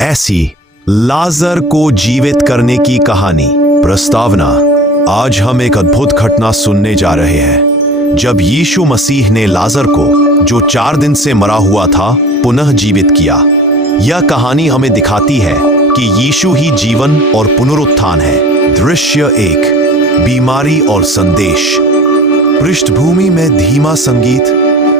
ऐसी लाजर को जीवित करने की कहानी। प्रस्तावना। आज हम एक अद्भुत घटना सुनने जा रहे हैं जब यीशु मसीह ने लाजर को, जो 4 दिन से मरा हुआ था, पुनः जीवित किया। यह कहानी हमें दिखाती है कि यीशु ही जीवन और पुनरुत्थान है। दृश्य 1। बीमारी और संदेश। पृष्ठभूमि में धीमा संगीत,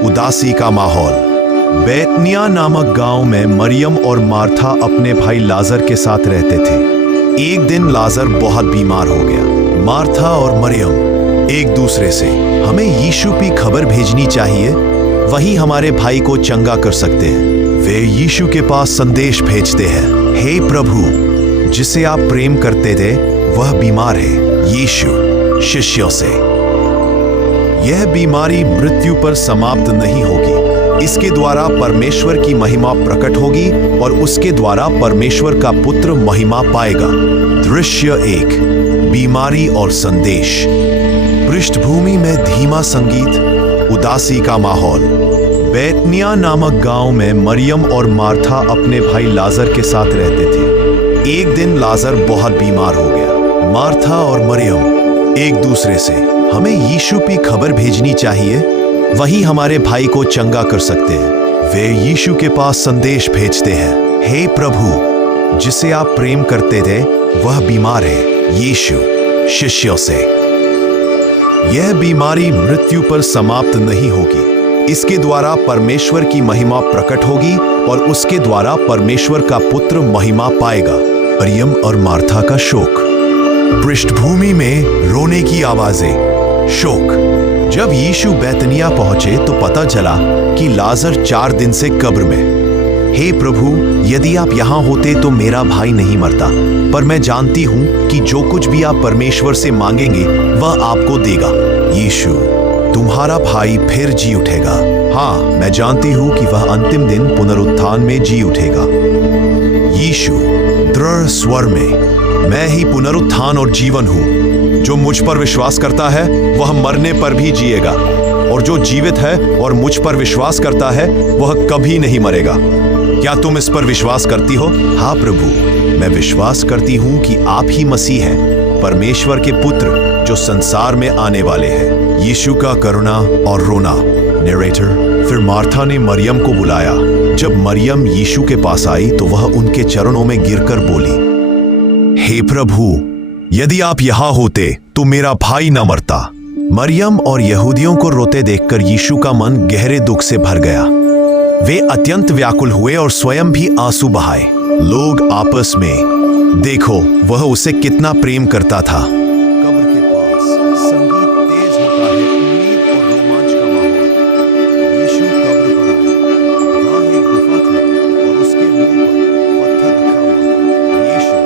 उदासी का माहौल। बैतनिया नामक गांव में मरियम और मार्था अपने भाई लाजर के साथ रहते थे। एक दिन लाजर बहुत बीमार हो गया। मार्था और मरियम एक दूसरे से, हमें यीशु की खबर भेजनी चाहिए, वही हमारे भाई को चंगा कर सकते हैं। वे यीशु के पास संदेश भेजते हैं, हे प्रभु, जिसे आप प्रेम करते थे वह बीमार है। यीशु शिष्यों से, यह बीमारी मृत्यु पर समाप्त नहीं होगी। इसके द्वारा परमेश्वर की महिमा प्रकट होगी और उसके द्वारा परमेश्वर का पुत्र महिमा पाएगा। दृश्य 1। बीमारी और संदेश। पृष्ठभूमि में धीमा संगीत, उदासी का माहौल। बैतनिया नामक गांव में मरियम और मार्था अपने भाई लाजर के साथ रहते थे। एक दिन लाजर बहुत बीमार हो गया। मार्था और मरियम एक दूसरे से, हमें यीशु की खबर भेजनी चाहिए, वही हमारे भाई को चंगा कर सकते हैं। वे यीशु के पास संदेश भेजते हैं, हे प्रभु, जिसे आप प्रेम करते थे वह बीमार है। यीशु शिष्यों से, यह बीमारी मृत्यु पर समाप्त नहीं होगी। इसके द्वारा परमेश्वर की महिमा प्रकट होगी और उसके द्वारा परमेश्वर का पुत्र महिमा पाएगा। मरियम और मार्था का शोक। पृष्ठभूमि में रोने की आवाजें, शोक। जब यीशु बैतनिया पहुंचे तो पता चला कि लाजर 4 दिन से कब्र में। हे प्रभु, यदि आप यहां होते तो मेरा भाई नहीं मरता, पर मैं जानती हूं कि जो कुछ भी आप परमेश्वर से मांगेंगे वह आपको देगा। यीशु, तुम्हारा भाई फिर जी उठेगा। हाँ, मैं जानती हूं कि वह अंतिम दिन पुनरुत्थान में जी उठेगा। यीशु दृढ़ स्वर में, मैं ही पुनरुत्थान और जीवन हूं। जो मुझ पर विश्वास करता है वह मरने पर भी जिएगा, और जो जीवित है और मुझ पर विश्वास करता है वह कभी नहीं मरेगा। क्या तुम इस पर विश्वास करती हो? हाँ प्रभु, मैं विश्वास करती हूं कि आप ही मसीह हैं, परमेश्वर के पुत्र जो संसार में आने वाले हैं। यीशु का करुणा और रोना। नरेटर। फिर मार्था ने मरियम को बुलाया। जब मरियम यीशु के पास आई तो वह उनके चरणों में गिरकर बोली, हे प्रभु, यदि आप यहां होते तो मेरा भाई न मरता। मरियम और यहूदियों को रोते देखकर यीशु का मन गहरे दुख से भर गया। वे अत्यंत व्याकुल हुए और स्वयं भी आंसू बहाए। लोग आपस में, देखो वह उसे कितना प्रेम करता था। कब्र के पास संगीत तेज होता है, उम्मीद और रोमांच का माहौल। यीशु कब्र पर आए। वहां एक गुफा थी और उसके मुंह पर पत्थर रखा हुआ था। यीशु,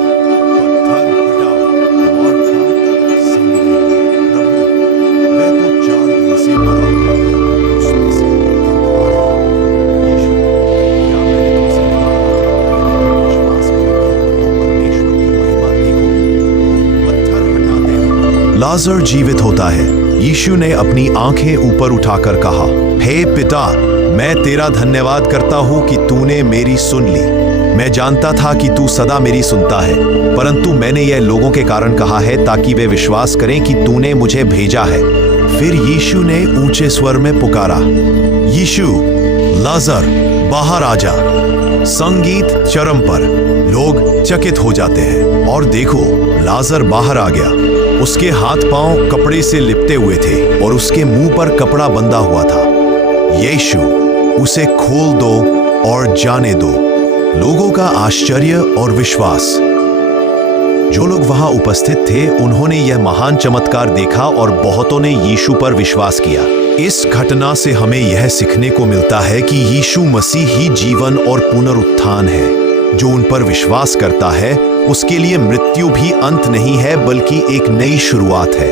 पत्थर हटाओ। मार्था, संगीत। प्रभु, मैं तो 4 दिन से मरा हुआ हूं, उसमें से गंध आ रहा है। यीशु, क्या मैंने तुमसे नहीं कहा, विश्वास करोगे तो परमेश्वर की महिमा देखोगे? पत्थर हटाते हैं। लाजर जीवित होता है। यीशु ने अपनी आंखें ऊपर उठाकर कहा, हे पिता, मैं तेरा धन्यवाद करता हूं कि तूने मेरी सुन ली। मैं जानता था कि तू सदा मेरी सुनता है, परंतु मैंने यह लोगों के कारण कहा है ताकि वे विश्वास करें कि तूने मुझे भेजा है। फिर यीशु ने ऊंचे स्वर में पुकारा, यीशु, लाजर, बाहर आ जा। संगीत चरम पर। लोग चकित हो जाते हैं और देखो, लाजर बाहर आ गया। उसके हाथ पांव कपड़े से लिपटे हुए थे और उसके मुंह पर कपड़ा बंधा हुआ था। यीशु, उसे खोल दो और जाने दो। लोगों का आश्चर्य और विश्वास। जो लोग वहां उपस्थित थे उन्होंने यह महान चमत्कार देखा और बहुतों ने यीशु पर विश्वास किया। इस घटना से हमें यह सीखने को मिलता है कि यीशु मसीह ही जीवन और पुनरुत्थान है। जो उन पर विश्वास करता है उसके लिए मृत्यु भी अंत नहीं है, बल्कि एक नई शुरुआत है।